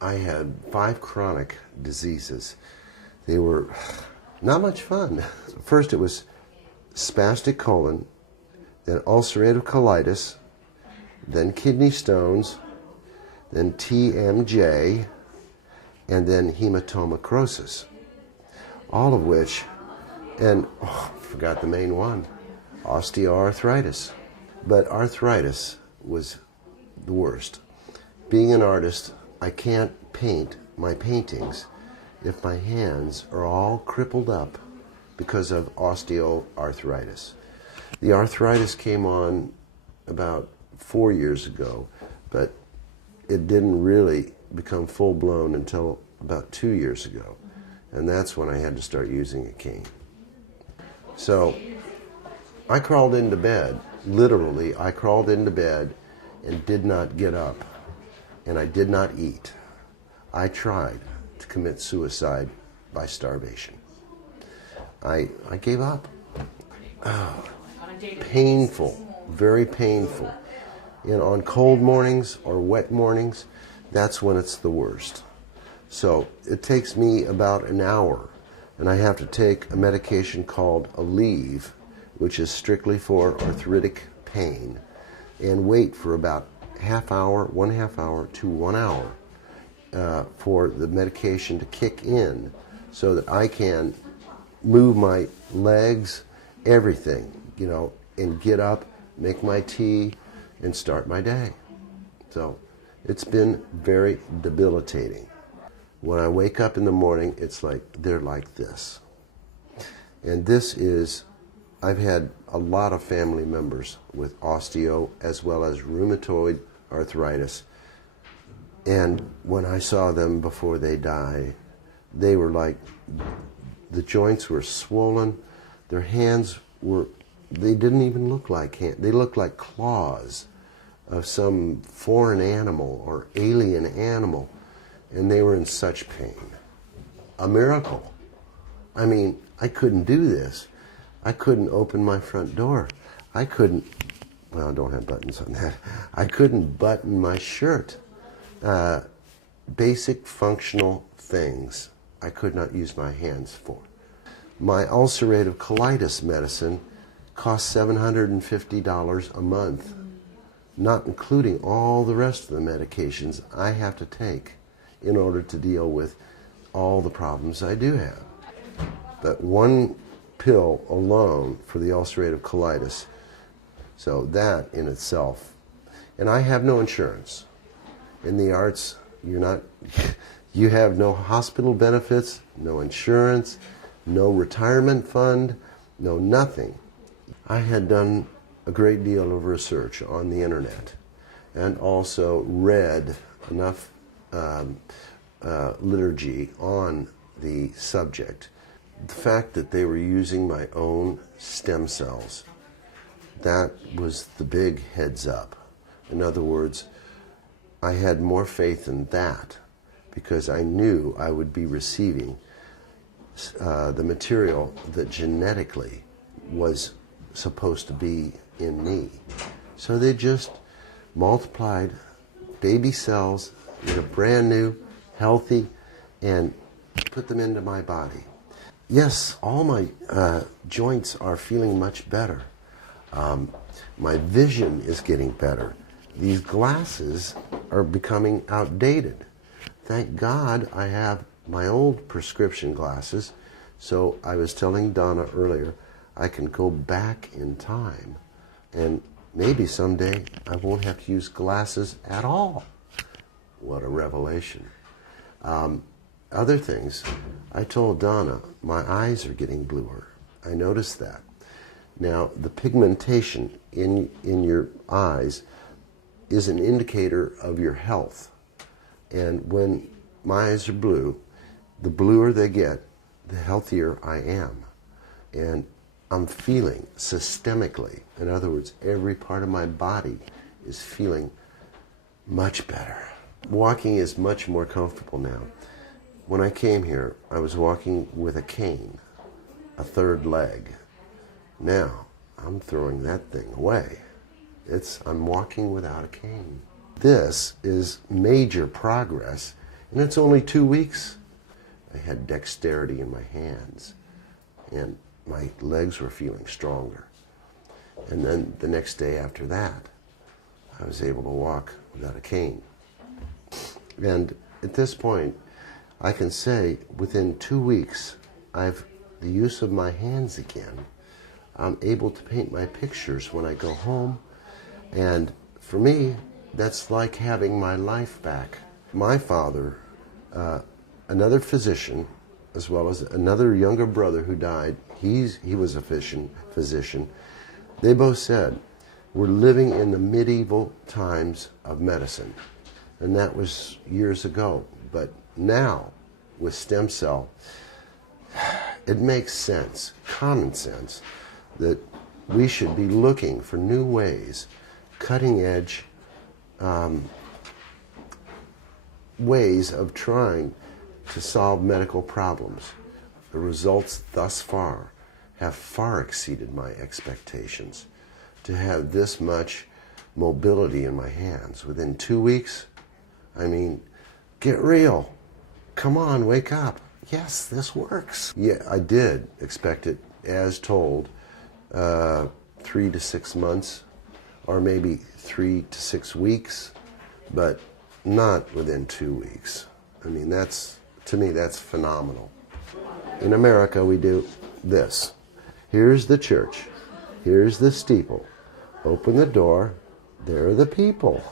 I had 5 chronic diseases. They were not much fun. First it was spastic colon, then ulcerative colitis, then kidney stones, then TMJ, and then hematomacrosis. All of which, and forgot the main one, osteoarthritis. But arthritis was the worst. Being an artist, I can't paint my paintings if my hands are all crippled up because of osteoarthritis. The arthritis came on about 4 years ago, but it didn't really become full-blown until about 2 years ago. And that's when I had to start using a cane. So I crawled into bed, literally, I crawled into bed and did not get up. And I did not eat. I tried to commit suicide by starvation. I gave up. Oh, painful, very painful. And on cold mornings or wet mornings, that's when it's the worst. So it takes me about an hour, and I have to take a medication called Aleve, which is strictly for arthritic pain, and wait for about half hour, 1/2 hour to 1 hour for the medication to kick in so that I can move my legs, everything, and get up, make my tea, and start my day. So it's been very debilitating. When I wake up in the morning, it's like they're like this. And this is, I've had a lot of family members with osteo as well as rheumatoid arthritis. And when I saw them before they died, they were like, the joints were swollen, their hands were, they didn't even look like hands, they looked like claws of some foreign animal or alien animal, and they were in such pain. A miracle. I mean, I couldn't do this. I couldn't open my front door. I couldn't, well, I don't have buttons on that. I couldn't button my shirt. Basic functional things I could not use my hands for. My ulcerative colitis medicine costs $750 a month, not including all the rest of the medications I have to take in order to deal with all the problems I do have. But one pill alone for the ulcerative colitis, so that in itself, and I have no insurance. In the arts, you have no hospital benefits, no insurance, no retirement fund, no nothing. I had done a great deal of research on the internet and also read enough liturgy on the subject. The fact that they were using my own stem cells, that was the big heads up. In other words, I had more faith in that because I knew I would be receiving the material that genetically was supposed to be in me. So they just multiplied baby cells in a brand new, healthy, and put them into my body. Yes, all my joints are feeling much better. My vision is getting better. These glasses are becoming outdated. Thank God I have my old prescription glasses, so I was telling Donna earlier, I can go back in time, and maybe someday I won't have to use glasses at all. What a revelation. Other things, I told Donna, my eyes are getting bluer. I noticed that. Now, the pigmentation in your eyes is an indicator of your health. And when my eyes are blue, the bluer they get, the healthier I am. And I'm feeling systemically, in other words, every part of my body is feeling much better. Walking is much more comfortable now. When I came here, I was walking with a cane, a third leg. Now, I'm throwing that thing away. I'm walking without a cane. This is major progress And it's only 2 weeks. I had dexterity in my hands, and my legs were feeling stronger. And then the next day after that, I was able to walk without a cane. And at this point, I can say within 2 weeks, I've the use of my hands again. I'm able to paint my pictures when I go home. And for me, that's like having my life back. My father, another physician, as well as another younger brother who died, he was a physician. They both said, we're living in the medieval times of medicine. And that was years ago. But now, with stem cell, it makes sense, common sense, that we should be looking for new ways, cutting edge ways of trying to solve medical problems. The results thus far have far exceeded my expectations. To have this much mobility in my hands within 2 weeks, I mean, get real. Come on, wake up. Yes, this works. Yeah, I did expect it, as told, 3 to 6 months, or maybe 3 to 6 weeks, but not within 2 weeks. I mean, to me, that's phenomenal. In America, we do this. Here's the church. Here's the steeple. Open the door. There are the people.